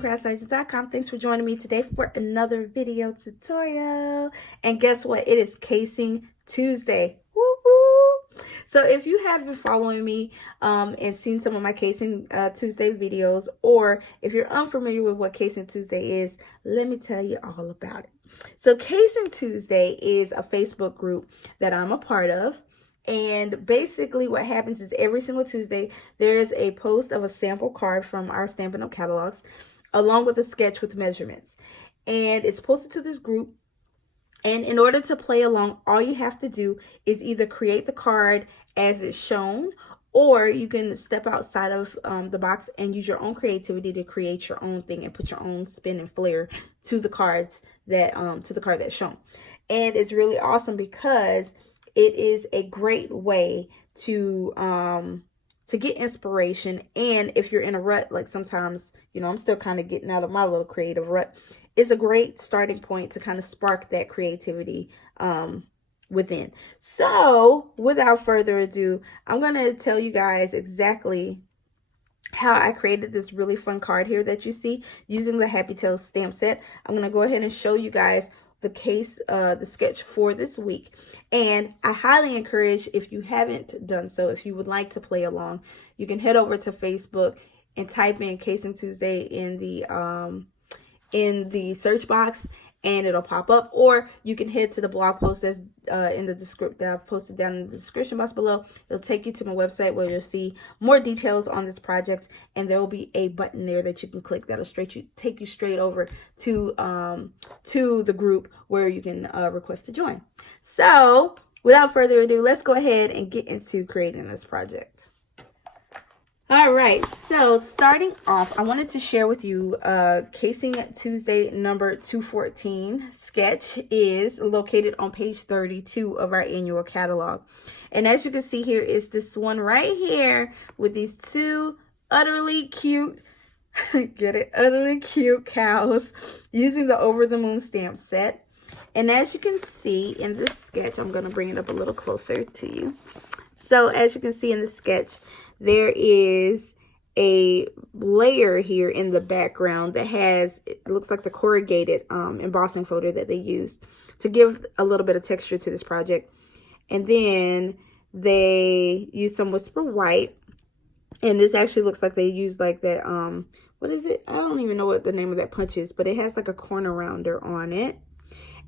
from craftsurgeons.com. Thanks for joining me today for another video tutorial. And guess what? It is Casing Tuesday. Woo woo! So if you have been following me and seen some of my Casing Tuesday videos, or if you're unfamiliar with what Casing Tuesday is, let me tell you all about it. So Casing Tuesday is a Facebook group that I'm a part of. And basically what happens is every single Tuesday, there's a post of a sample card from our Stampin' Up! Catalogs, along with a sketch with measurements. And it's posted to this group. And in order to play along, all you have to do is either create the card as it's shown, or you can step outside of the box and use your own creativity to create your own thing and put your own spin and flair to the cards that to the card that's shown. And it's really awesome because it is a great way to get inspiration. And if you're in a rut, like sometimes, you know, I'm still kind of getting out of my little creative rut, it's a great starting point to kind of spark that creativity within. So without further ado, I'm going to tell you guys exactly how I created this really fun card here that you see using the Happy Tales stamp set. I'm going to go ahead and show you guys the sketch for this week. And I highly encourage, if you haven't done so, if you would like to play along, you can head over to Facebook and type in Casing Tuesday in the search box, and it'll pop up. Or you can head to the blog post that's in the description that I've posted down in the description box below. It'll take you to my website where you'll see more details on this project, and there will be a button there that you can click that'll take you straight over to the group where you can request to join. So without further ado, let's go ahead and get into creating this project. All right, so starting off, I wanted to share with you Casing Tuesday number 214 sketch is located on page 32 of our annual catalog. And as you can see here is this one right here with these two utterly cute, get it, utterly cute cows using the Over the Moon stamp set. And as you can see in this sketch, I'm going to bring it up a little closer to you. So as you can see in the sketch, there is a layer here in the background that has, it looks like the corrugated embossing folder that they used to give a little bit of texture to this project. And then they use some Whisper White. And this actually looks like they used like that, what is it? I don't even know what the name of that punch is, but it has like a corner rounder on it.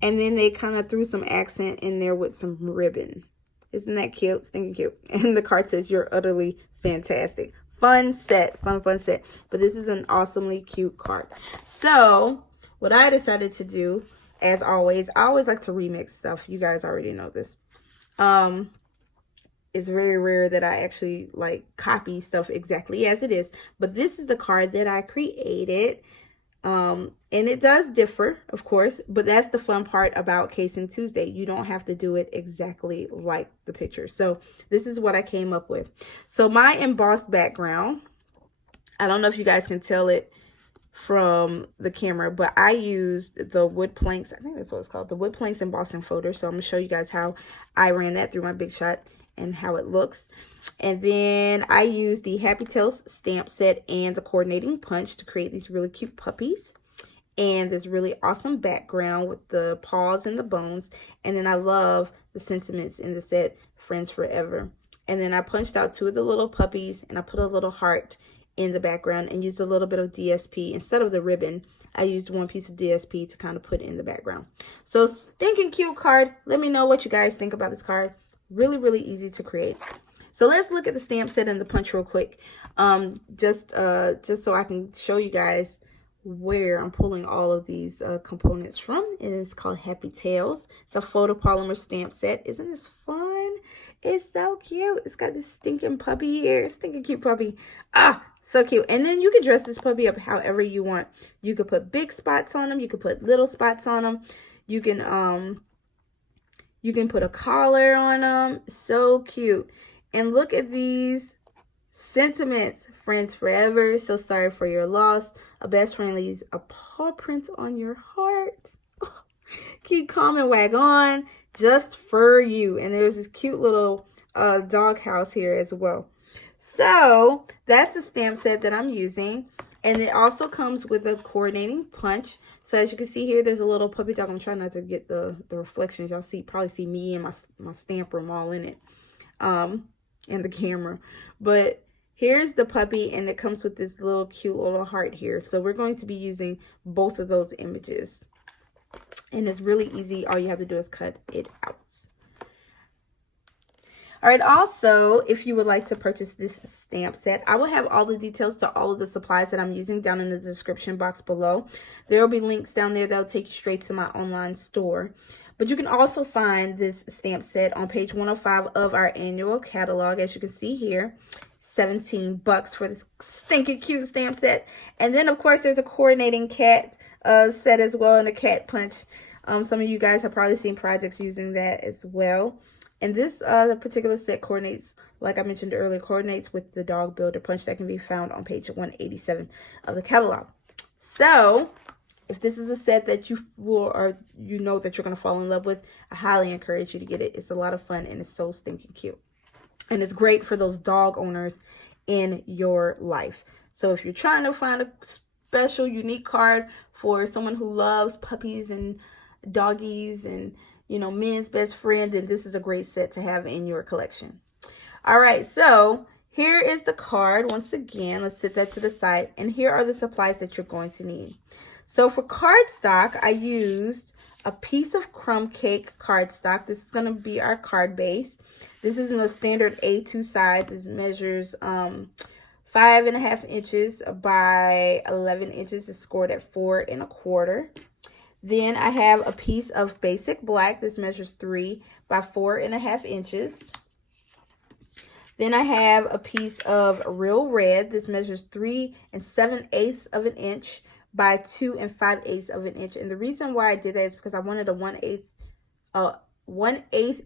And then they kind of threw some accent in there with some ribbon. Isn't that cute? Stinking cute. And the card says, "You're utterly fantastic." Fun set. Fun set. But this is an awesomely cute card. So what I decided to do, as always, I always like to remix stuff. You guys already know this. It's very rare that I actually like copy stuff exactly as it is. But this is the card that I created. And it does differ, of course, but that's the fun part about Casing Tuesday. You don't have to do it exactly like the picture. So this is what I came up with. So my embossed background, I don't know if you guys can tell it from the camera, but I used the wood planks. I think that's what it's called, the wood planks embossing folder. So I'm going to show you guys how I ran that through my Big Shot and how it looks. And then I used the Happy Tales stamp set and the coordinating punch to create these really cute puppies and this really awesome background with the paws and the bones. And then I love the sentiments in the set, Friends Forever. And then I punched out two of the little puppies and I put a little heart in the background and used a little bit of DSP. Instead of the ribbon, I used one piece of DSP to kind of put in the background. So stinking cute card. Let me know what you guys think about this card. Really easy to create. So let's look at the stamp set and the punch real quick. Just so I can show you guys where I'm pulling all of these components from. It is called Happy Tales. It's a photopolymer stamp set. Isn't this fun? It's so cute. It's got this stinking puppy here. Stinking cute puppy. Ah, so cute. And then you can dress this puppy up however you want. You could put big spots on them. You could put little spots on them. You can put a collar on them. So cute. And look at these sentiments. Friends forever. So sorry for your loss. A best friend leaves a paw print on your heart. Keep calm and wag on. Just for you. And there's this cute little dog house here as well. So that's the stamp set that I'm using. And it also comes with a coordinating punch. So as you can see here, there's a little puppy dog. I'm trying not to get the reflections. Y'all probably see me and my stamp room all in it, and the camera. But here's the puppy, and it comes with this little cute little heart here. So we're going to be using both of those images. And it's really easy. All you have to do is cut it out. All right, also, if you would like to purchase this stamp set, I will have all the details to all of the supplies that I'm using down in the description box below. There will be links down there that will take you straight to my online store. But you can also find this stamp set on page 105 of our annual catalog, as you can see here. $17 for this stinking cute stamp set. And then, of course, there's a coordinating cat set as well, and a cat punch. Some of you guys have probably seen projects using that as well. And this particular set coordinates, like I mentioned earlier, coordinates with the dog builder punch that can be found on page 187 of the catalog. So, if this is a set that you will, or you know that you're going to fall in love with, I highly encourage you to get it. It's a lot of fun, and it's so stinking cute. And it's great for those dog owners in your life. So, if you're trying to find a special, unique card for someone who loves puppies and doggies and, you know, men's best friend, then this is a great set to have in your collection. All right, so here is the card. Once again, let's set that to the side. And here are the supplies that you're going to need. So for cardstock, I used a piece of crumb cake cardstock. This is going to be our card base. This is in a standard A2 size. It measures 5.5 inches by 11 inches. It's scored at 4 1/4. Then I have a piece of basic black. This measures 3 by 4.5 inches. Then I have a piece of real red. This measures 3 7/8 of an inch by 2 5/8 of an inch. And the reason why I did that is because I wanted a 1/8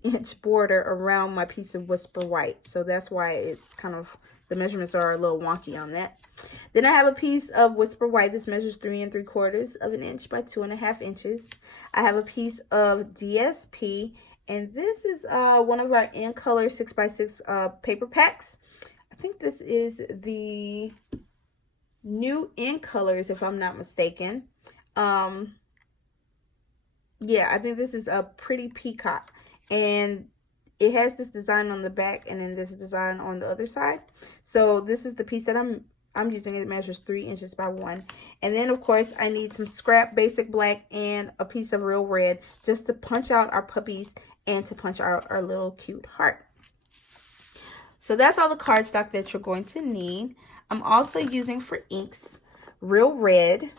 inch border around my piece of Whisper White. So that's why it's kind of, the measurements are a little wonky on that. Then I have a piece of Whisper White. This measures 3 3/4 of an inch by 2.5 inches. I have a piece of DSP, and this is one of our in color 6x6 paper packs. I think this is the new in colors, if I'm not mistaken. Yeah, I think this is a Pretty Peacock, and it has this design on the back and then this design on the other side. So this is the piece that I'm using. It measures 3 inches by 1. And then, of course, I need some scrap basic black and a piece of real red just to punch out our puppies and to punch out our little cute heart. So that's all the cardstock that you're going to need. I'm also using for inks real red,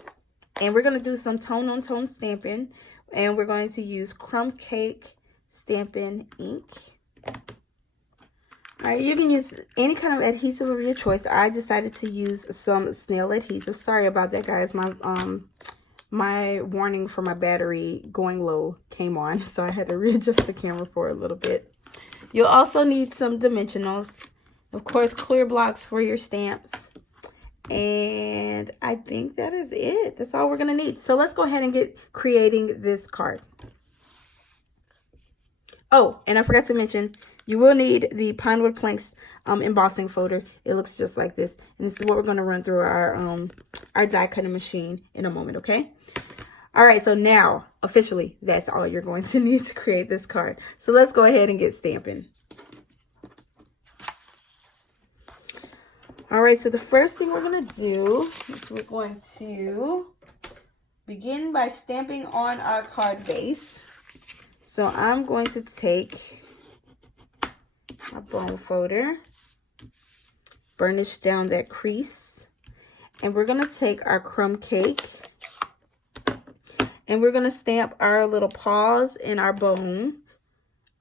and we're going to do some tone-on-tone stamping, and we're going to use crumb cake stamping ink. All right, you can use any kind of adhesive of your choice. I decided to use some snail adhesive. Sorry about that, guys. My warning for my battery going low came on, so I had to readjust the camera for a little bit. You'll also need some dimensionals, of course, clear blocks for your stamps. And I think that is it. That's all we're going to need. So let's go ahead and get creating this card. Oh, and I forgot to mention, you will need the Pinewood Planks embossing folder. It looks just like this. And this is what we're going to run through our die cutting machine in a moment, okay? All right, so now, officially, that's all you're going to need to create this card. So let's go ahead and get stamping. All right, so the first thing we're going to do is we're going to begin by stamping on our card base. So I'm going to take my bone folder, burnish down that crease, and we're going to take our crumb cake, and we're going to stamp our little paws and our bone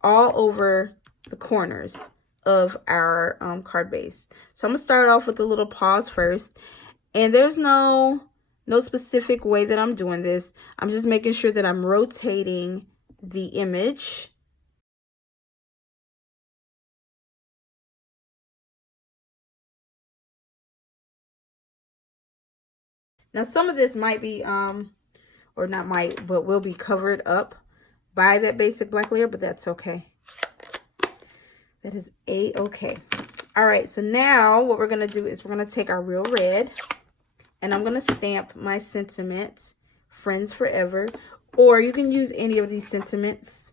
all over the corners of our card base. So I'm going to start off with the little paws first, and there's no specific way that I'm doing this. I'm just making sure that I'm rotating the image. Now some of this might be or not might, but will be covered up by that basic black layer, but that's okay. That is a-okay. All right, so now what we're going to do is we're going to take our real red, And I'm going to stamp my sentiment, Friends Forever. Or you can use any of these sentiments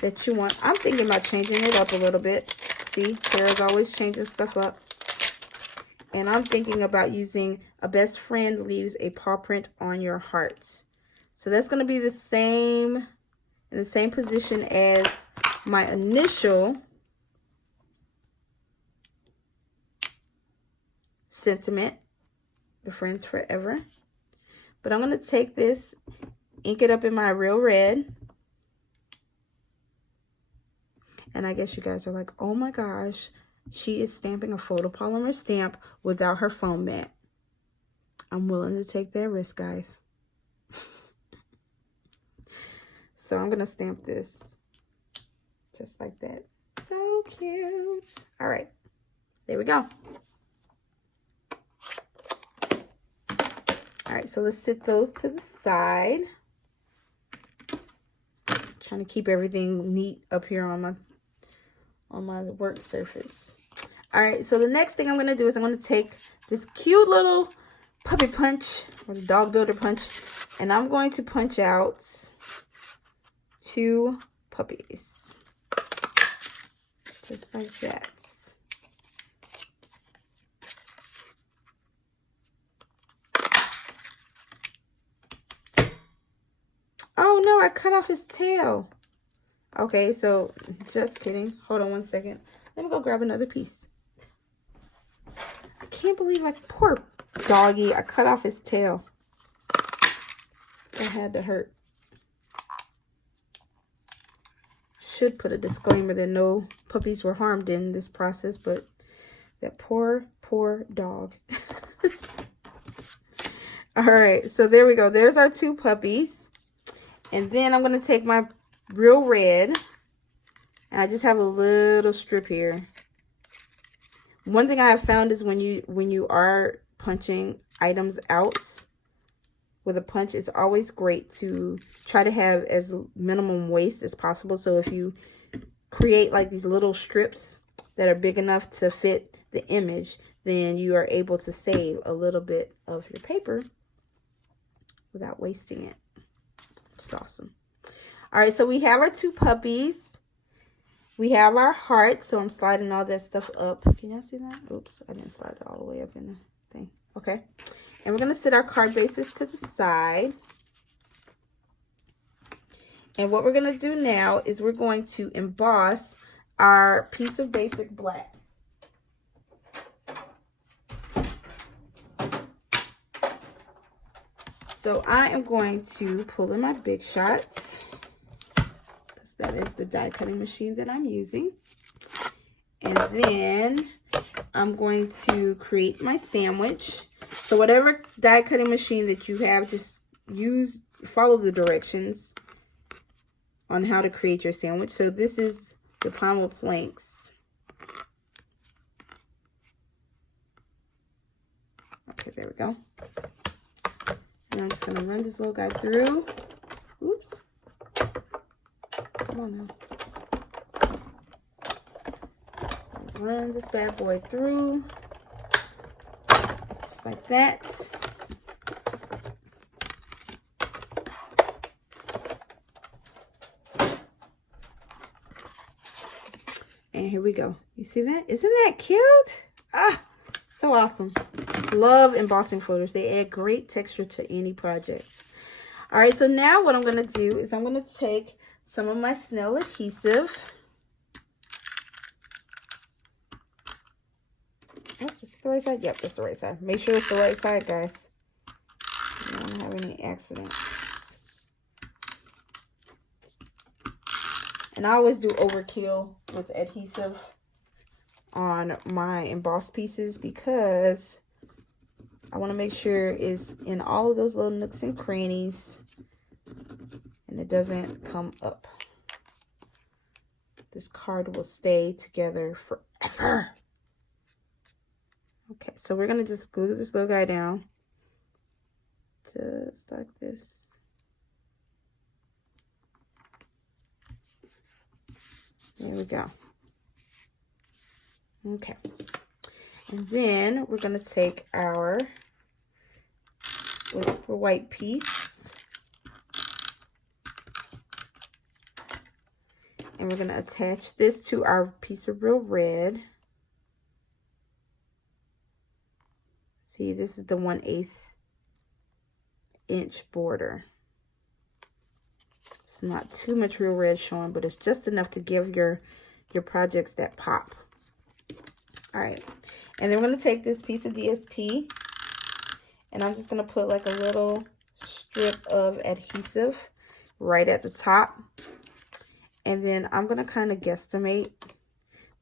that you want. I'm thinking about changing it up a little bit. See, Sarah's always changing stuff up. And I'm thinking about using a best friend leaves a paw print on your heart. So that's going to be the same, in the same position as my initial sentiment, the Friends Forever. But I'm going to take this, ink it up in my Real Red. And I guess you guys are like, oh my gosh, she is stamping a photopolymer stamp without her foam mat. I'm willing to take that risk, guys. So I'm going to stamp this just like that. So cute. All right, there we go. All right, so let's sit those to the side. Trying to keep everything neat up here on my work surface. All right, so the next thing I'm going to do is I'm going to take this cute little puppy punch, or the dog builder punch, and I'm going to punch out 2 puppies. Just like that. Oh no, I cut off his tail. Okay, so just kidding. Hold on one second. Let me go grab another piece. I can't believe poor doggy, I cut off his tail. That had to hurt. Should put a disclaimer that no puppies were harmed in this process, but that poor dog. All right, so there we go. There's our 2 puppies. And then I'm going to take my Real Red, and I just have a little strip here. One thing I have found is when you are punching items out with a punch, it's always great to try to have as minimum waste as possible. So if you create like these little strips that are big enough to fit the image, then you are able to save a little bit of your paper without wasting it. It's awesome. All right, so we have our 2 puppies. We have our heart, so I'm sliding all that stuff up. Can y'all see that? Oops, I didn't slide it all the way up in the thing. Okay, and we're going to sit our card bases to the side. And what we're going to do now is we're going to emboss our piece of basic black. So I am going to pull in my Big Shots, because that is the die cutting machine that I'm using. And then I'm going to create my sandwich. So whatever die cutting machine that you have, just follow the directions on how to create your sandwich. So this is the pommel planks. Okay, there we go. And I'm just going to run this little guy through. Oops. Come on now. Run this bad boy through. Just like that. And here we go. You see that? Isn't that cute? Ah, so awesome. Love embossing folders. They add great texture to any project. All right, so now what I'm going to do is I'm going to take some of my snail adhesive. Oh, is it the right side? Yep, that's the right side. Make sure it's the right side, guys. You don't have any accidents. And I always do overkill with adhesive on my embossed pieces because I want to make sure it's in all of those little nooks and crannies and it doesn't come up. This card will stay together forever. Okay, so we're going to just glue this little guy down. Just like this. There we go. Okay. And then we're going to take our whisper white piece. And we're going to attach this to our piece of real red. See, this is the 1/8 inch border. It's not too much real red showing, but it's just enough to give your projects that pop. All right, and then we're going to take this piece of DSP, and I'm just going to put like a little strip of adhesive right at the top. And then I'm going to kind of guesstimate,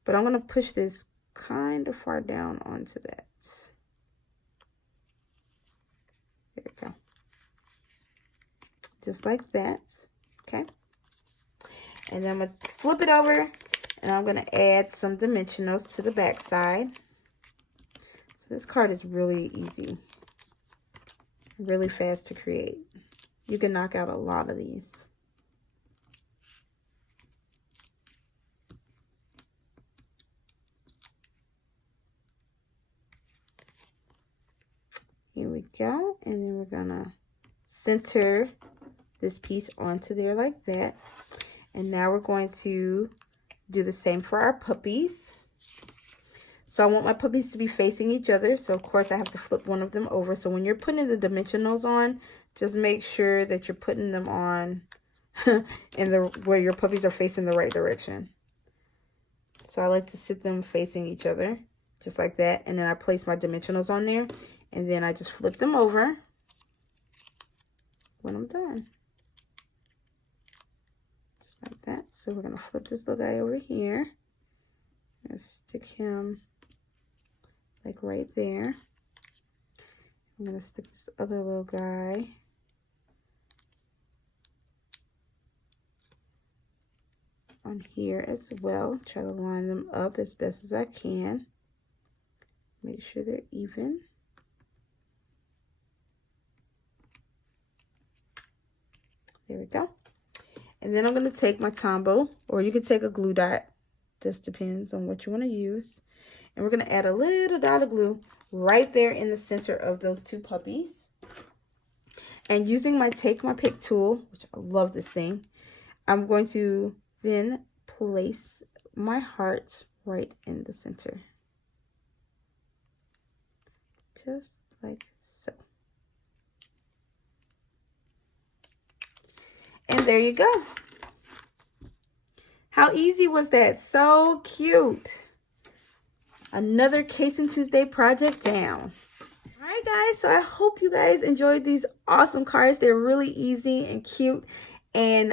but I'm going to push this kind of far down onto that. There we go. Just like that. Okay. And then I'm going to flip it over, and I'm going to add some dimensionals to the back side. So this card is really easy, really fast to create. You can knock out a lot of these. Here we go, and then we're gonna center this piece onto there like that. And now we're going to do the same for our puppies. So I want my puppies to be facing each other, so of course I have to flip one of them over. So when you're putting the dimensionals on, just make sure that you're putting them on in where your puppies are facing the right direction. So I like to sit them facing each other, just like that, and then I place my dimensionals on there. And then I just flip them over when I'm done. Just like that. So we're going to flip this little guy over here. And stick him like right there. I'm going to stick this other little guy on here as well. Try to line them up as best as I can. Make sure they're even. There we go. And then I'm going to take my Tombow, or you could take a glue dot. Just depends on what you want to use. And we're going to add a little dot of glue right there in the center of those two puppies. And using my Take My Pick tool, which I love this thing, I'm going to then place my heart right in the center. Just like so. And there you go. How easy was that? So cute. Another Casing Tuesday project down. All right, guys. So I hope you guys enjoyed these awesome cards. They're really easy and cute and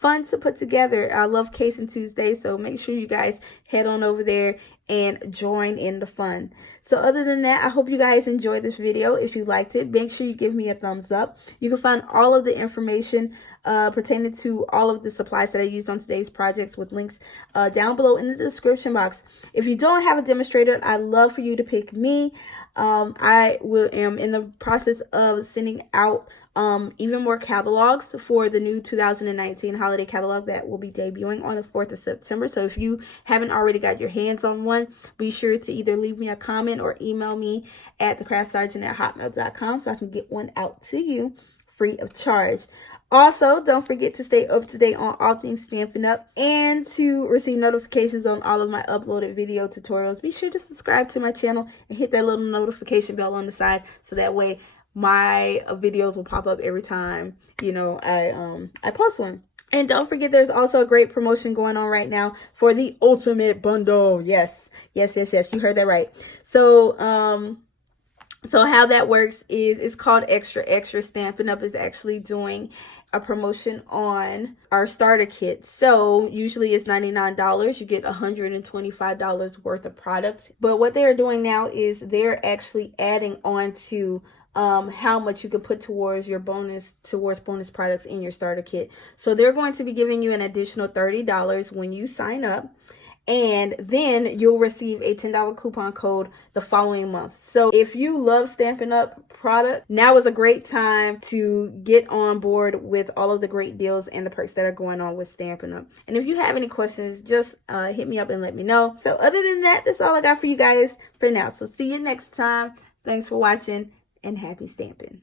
fun to put together. I love Casing Tuesday, so make sure you guys head on over there and join in the fun. So other than that, I hope you guys enjoyed this video. If you liked it, make sure you give me a thumbs up. You can find all of the information pertaining to all of the supplies that I used on today's projects with links down below in the description box. If you don't have a demonstrator, I'd love for you to pick me. I am in the process of sending out even more catalogs for the new 2019 holiday catalog that will be debuting on the 4th of September. So if you haven't already got your hands on one, be sure to either leave me a comment or email me at thecraftsergeant@hotmail.com so I can get one out to you free of charge. Also, don't forget to stay up to date on all things Stampin' Up! And to receive notifications on all of my uploaded video tutorials. Be sure to subscribe to my channel and hit that little notification bell on the side so that way my videos will pop up every time, you know, I post one. And don't forget, there's also a great promotion going on right now for the Ultimate Bundle. Yes, yes, yes, yes. You heard that right. So, so how that works is it's called Extra Extra. Stampin' Up! Is actually doing a promotion on our starter kit. So usually it's $99. You get $125 worth of products. But what they're doing now is they're actually adding on to how much you can put towards your bonus products in your starter kit. So they're going to be giving you an additional $30 when you sign up. and then you'll receive a $10 coupon code the following month. So if you love Stampin' Up! Product, now is a great time to get on board with all of the great deals and the perks that are going on with Stampin' Up! And if you have any questions, just hit me up and let me know. So other than that, that's all I got for you guys for now. So see you next time. Thanks for watching and happy stamping.